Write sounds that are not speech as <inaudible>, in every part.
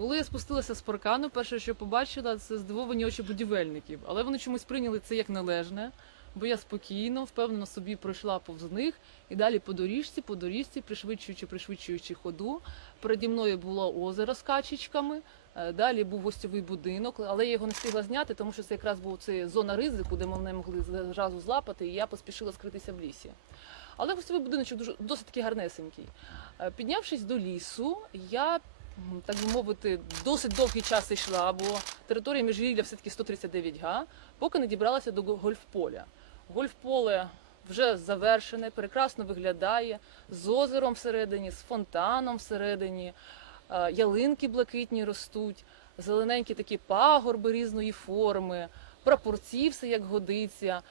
Коли я спустилася з паркану, перше, що побачила, це здивовані очі будівельників. Але вони чомусь прийняли це як належне, бо я спокійно, впевнено собі пройшла повз них і далі по доріжці, по доріжці, пришвидшуючи, пришвидшуючи ходу. Переді мною було озеро з качечками. е, Далі був гостьовий будинок, але я його не встигла зняти, тому що це якраз була це зона ризику, де мене могли зразу злапати, і я поспішила скритися в лісі. Але гостьовий будиночок дуже досить таки гарнесенький. Е, Піднявшись до лісу, я так би мовити, досить довгий час йшла, бо територія міжгір'я все-таки 139 га, поки не дібралася до го- гольфполя. Гольфполе вже завершене, прекрасно виглядає з озером всередині, з фонтаном всередині, е, ялинки блакитні ростуть, зелененькі такі пагорби різної форми, прапорці все як годиться.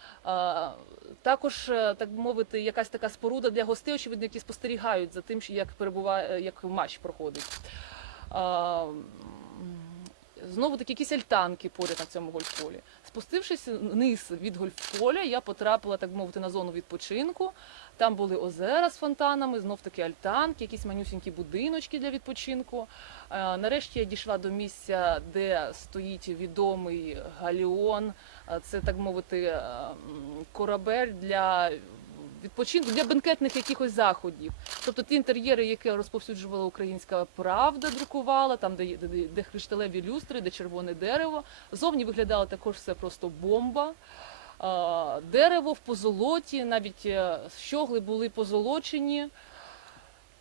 Е, Також, е, так би мовити, якась така споруда для гостей, очевидно, які спостерігають за тим, як перебуває, як матч проходить. Знову таки якісь альтанки поряд на цьому гольфполі. Спустившись вниз від гольфполя, я потрапила, так мовити, на зону відпочинку. Там були озера з фонтанами, знов таки альтанки, якісь манюсінькі будиночки для відпочинку. Е, Нарешті я дійшла до місця, де стоїть відомий галіон. Е, Це так мовити е, корабель для відпочинку, для бенкетних якихось заходів. Тобто ті інтер'єри, які розповсюджувала українська правда, друкувала, там, де, де, де кришталеві люстри, де червоне дерево. Зовні виглядало також все просто бомба. А, Дерево в позолоті, навіть е, щогли були позолочені.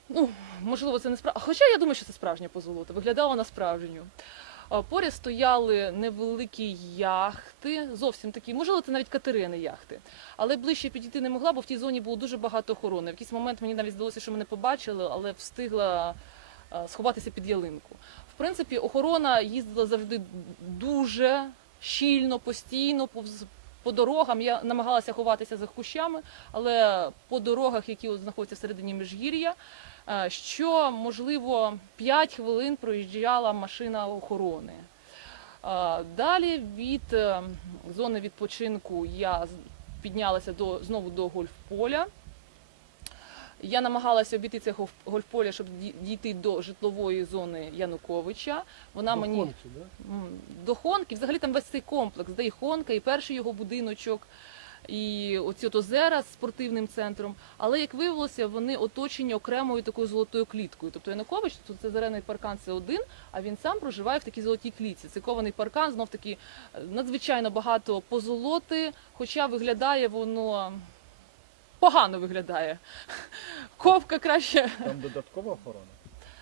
Ну, можливо, це не справжнє. Хоча я думаю, що це справжня позолота. Виглядала на справжню. Поряд стояли невеликі яхти, зовсім такі, можливо, це навіть катерини яхти. Але ближче підійти не могла, бо в тій зоні було дуже багато охорони. В якийсь момент мені навіть здалося, що мене побачили, але встигла сховатися під ялинку. В принципі, охорона їздила завжди дуже щільно, постійно, повз- по дорогам. Я намагалася ховатися за кущами, але по дорогах, які от знаходяться всередині міжгір'я, е, що можливо 5 хвилин проїжджала машина охорони. Е, Далі від е, зони відпочинку я піднялася до знову до гольфполя. Я намагалася обійти це гольф- гольфполе, щоб ді- дійти до житлової зони Януковича. Вона До мені Хонки, да? До Хонки, взагалі там весь цей комплекс, де і Хонка, і перший його будиночок, і оці от озера з спортивним центром. Але як виявилося, вони оточені окремою такою золотою кліткою. Тобто Янукович, тут це зелений паркан, це один, а він сам проживає в такій золотій клітці. Це кований паркан, знов таки е, надзвичайно багато позолоти, хоча виглядає воно. Погано виглядає. Ковка краще Там додаткова охорона.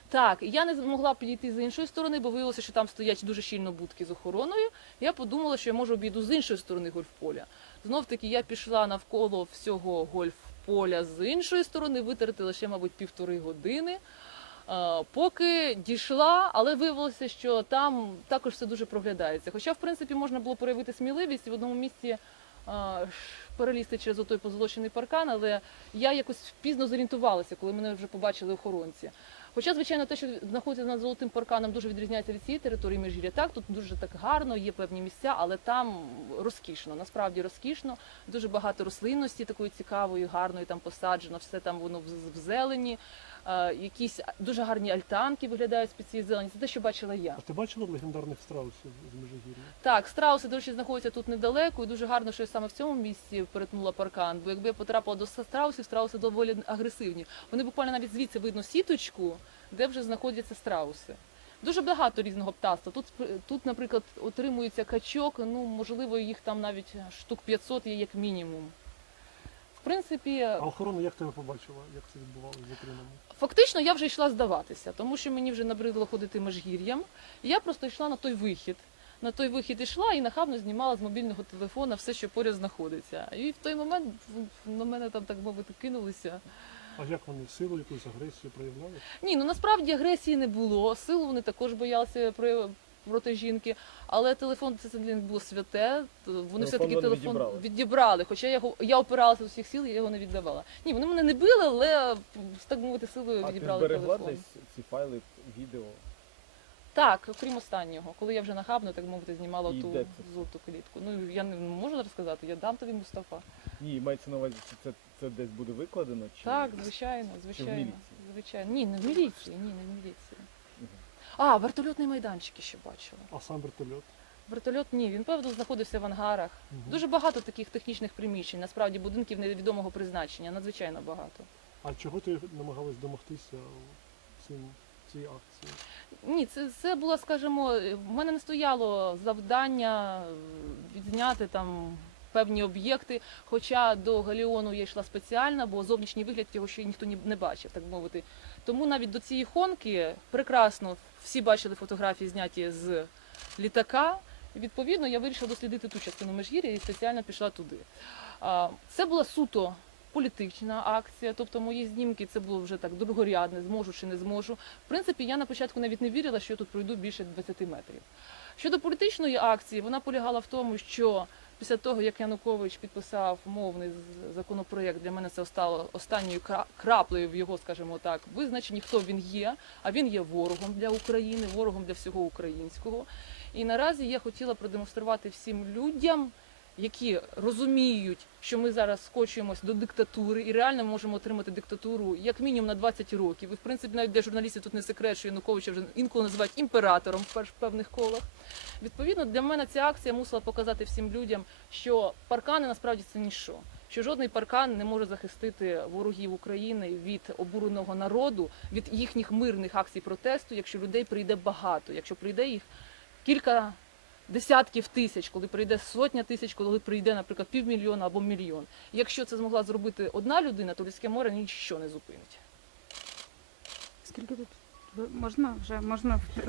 так, я не змогла підійти з іншої сторони, бо виявилося, що там стоять дуже щільно будки з охороною. Я подумала, що я можу обійду з іншої сторони гольфполя. Знов таки я пішла навколо всього гольфполя з іншої сторони, витратила лише, мабуть, півтори години. е, Поки дійшла, але виявилося, що там також все дуже проглядається. Хоча, в принципі, можна було проявити сміливість і в одному місці перелізти через отой позолочений паркан, але я якось пізно зорієнтувалася, коли мене вже побачили охоронці. Хоча, звичайно, те, що знаходиться над золотим парканом, дуже відрізняється від цієї території міжгір'я. Так, тут дуже так гарно, є певні місця, але там розкішно, насправді розкішно. Дуже багато рослинності такої цікавої, гарної там посаджено, все там воно в, зелені. Е, якісь дуже гарні альтанки виглядають з-під цієї зелені. Це те, що бачила я. А ти бачила легендарних страусів з Межигір'я? Так, страуси, до речі, знаходяться тут недалеко, і дуже гарно, що я саме в цьому місці перетнула паркан. Бо якби я потрапила до страусів, страуси доволі агресивні. Вони буквально навіть звідси видно сіточку, де вже знаходяться страуси. Дуже багато різного птаства. Тут, тут, наприклад, отримується качок, ну можливо, їх там навіть штук 500 є як мінімум. В принципі, А охорона як тебе побачила, як це відбувалося затримання? Фактично я вже йшла здаватися, тому що мені вже набридло ходити межгір'ям. Я просто йшла на той вихід. На той вихід йшла і нахабно знімала з мобільного телефона все, що поряд знаходиться. І в той момент на мене там, так мовити, кинулися. А як вони силу, якусь агресію проявляли? Ні, ну насправді агресії не було. Силу вони також боялися про- проти жінки. Але телефон це для них було святе. то Вони Телефон все-таки вони телефон відібрали. відібрали. Хоча я його я опиралася з усіх сил, я його не віддавала. Ні, вони мене не били, але так мовити, силою А ти відібрали зберегла телефон. десь ці файли, відео? Так, окрім останнього, коли я вже нахабно, так мовити, знімала І ту де це? золоту клітку. Ну я не можу розказати, я дам тобі Мустафа. Ні, мається на увазі, чи це, це десь буде викладено? Чи... Так, звичайно, звичайно. міліції? Звичайно. Ні, не в міліції, ні, не в міліції. Мгм. А, вертольотний майданчик ще бачила. А сам вертольот? Вертольот ні, він певно знаходився в ангарах. Мгм. Дуже багато таких технічних приміщень, насправді будинків невідомого призначення, надзвичайно багато. А чого ти намагалась домогтися цим, цієї акції? Ні, це, це було, скажімо, в мене не стояло завдання е, відзняти там певні об'єкти. Хоча до Галіону я йшла спеціально, бо зовнішній вигляд його ще ніхто не бачив, так мовити. Тому навіть до цієї хонки прекрасно всі бачили фотографії, зняті з літака. І, Відповідно, я вирішила дослідити ту частину Межгір'я і спеціально пішла туди. Це була суто політична акція, тобто мої знімки це було вже так другорядне, зможу чи не зможу. В принципі, я на початку навіть не вірила, що я тут пройду більше 20 метрів. Щодо політичної акції, вона полягала в тому, що після того, як Янукович підписав мовний законопроект, для мене це стало останньою кра- краплею в його, скажімо так, визначенні, хто він є. А він є ворогом для України, ворогом для всього українського. І наразі я хотіла продемонструвати всім людям, які розуміють, що ми зараз скочуємось до диктатури і реально можемо отримати диктатуру як мінімум на 20 років. І в принципі навіть для журналістів тут не секрет, що Януковича вже інколи називають імператором в певних колах. Відповідно, для мене ця акція мусила показати всім людям, що паркани насправді це ніщо. Що жодний паркан не може захистити ворогів України від обуреного народу, від їхніх мирних акцій протесту, якщо людей прийде багато, якщо прийде їх кілька десятків тисяч, коли прийде сотня тисяч, коли прийде, наприклад, півмільйона або мільйон. Якщо це змогла зробити одна людина, то людське море ніщо не зупинить. Скільки тут? Можна вже можна <laughs>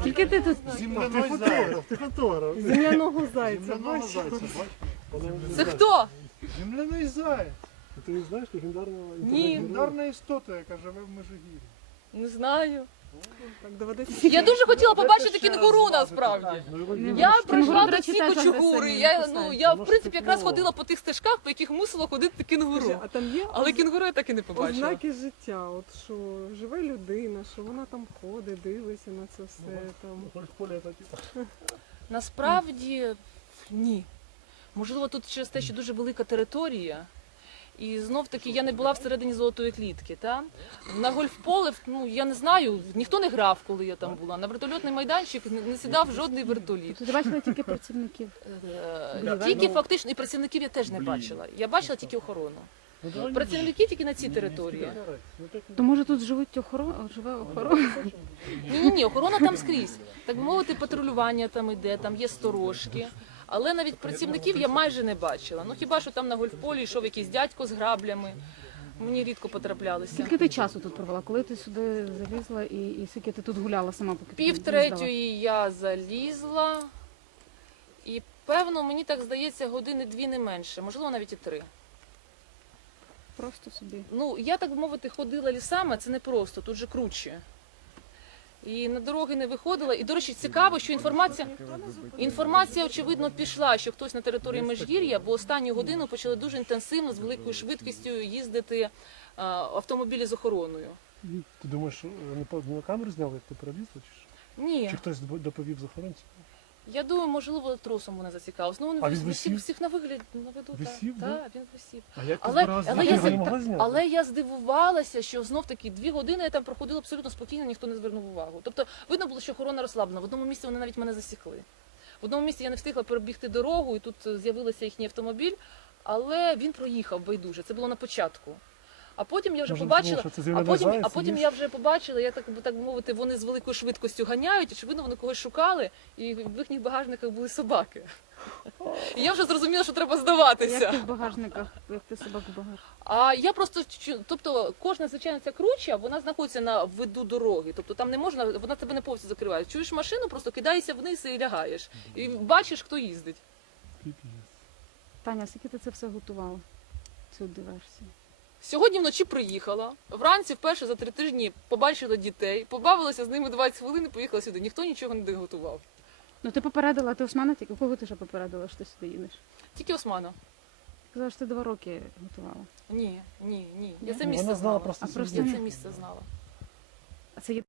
скільки ти тут Ти фотограф, ти фотограф. земляного зайця? Земляного зайця, бачиш? Це хто? Земляний заяць. Ти не знаєш легендарного Ні. Легендарна істота, яка живе в Межигір'ї. Не знаю. Я дуже хотіла побачити кінгуру насправді. Ну, Я пройшла до ці кочугури. Я, ну, я в принципі якраз ходила по тих стежках, по яких мусило ходити кінгуру. А там є Але кінгуру я так і не побачила. ознаки життя, от що живе людина, що вона там ходить, дивиться на це все. Там. Гольф-поле це типу. Насправді ні. Можливо, тут через те, що дуже велика територія. І знов таки я не була всередині золотої клітки. Та? На гольф-поле, ну я не знаю, ніхто не грав, коли я там була. На вертольотний майданчик не- сідав жодний вертоліт. Тут бачила тільки працівників. Е, Тільки фактично і працівників я теж не бачила. Я бачила тільки охорону. Ну, Працівники тільки на цій території. Ну, То може тут живуть охорона, живе охорона? Ні, ні, ні, охорона там скрізь. Так би мовити, патрулювання там іде, там є сторожки. Але навіть працівників я майже не бачила. Ну хіба що там на гольфполі йшов якийсь дядько з граблями. Мені рідко потраплялися. Скільки ти часу тут провела? Коли ти сюди залізла і, і скільки ти тут гуляла сама, поки Пів третьої я залізла, і певно, мені так здається, години дві не менше, можливо, навіть і три. Просто собі. Ну, я так мовити, ходила лісами, це не просто, тут же круче. І на дороги не виходила. І, до речі, цікаво, що інформація, інформація, очевидно, пішла, що хтось на території Межгір'я, бо останню годину почали дуже інтенсивно, з великою швидкістю їздити а, автомобілі з охороною. Ти думаєш, не по- не на камеру зняли, як ти перелізла? Чи, що? Ні, чи хтось доповів з охоронців? Я думаю, можливо, трусом вони зацікавилися. Ну, вони А він всіх, висів? всіх на вигляд на виду. Висів, так, да? так, він висів. А як ти Але, збиралася але, зняти? я, Його зі- але я здивувалася, що знов таки дві години я там проходила абсолютно спокійно, ніхто не звернув увагу. Тобто видно було, що охорона розслаблена. В одному місці вони навіть мене засікли. В одному місці я не встигла перебігти дорогу, і тут е, з'явився їхній автомобіль, але він проїхав байдуже. Це було на початку. А потім я вже Може, побачила. що це А зелений потім, заяць, а потім і я вже побачила, я так би так мовити, вони з великою швидкістю ганяють, очевидно, вони когось шукали, і в їхніх багажниках були собаки. І я вже зрозуміла, що треба здаватися. Як ти в багажниках, як ти собак в багажниках? А я просто чу- тобто кожна звичайно ця круча, вона знаходиться на виду дороги. Тобто там не можна, вона тебе не повністю закриває. Чуєш машину, просто кидаєшся вниз і лягаєш. І бачиш, хто їздить. Піпець. Таня, скільки ти це все готувала? Цю диверсію? Сьогодні вночі приїхала. Вранці вперше за три тижні побачила дітей, побавилася з ними 20 хвилин і поїхала сюди. Ніхто нічого не готував. Ну ти попередила, ти Османа тільки кого ти ще попередила, що ти сюди їдеш? Тільки Османа. Казала, що ти два роки готувала. Ні, ні, ні. Я це місце знала. просто А просто Я це місце знала. А це є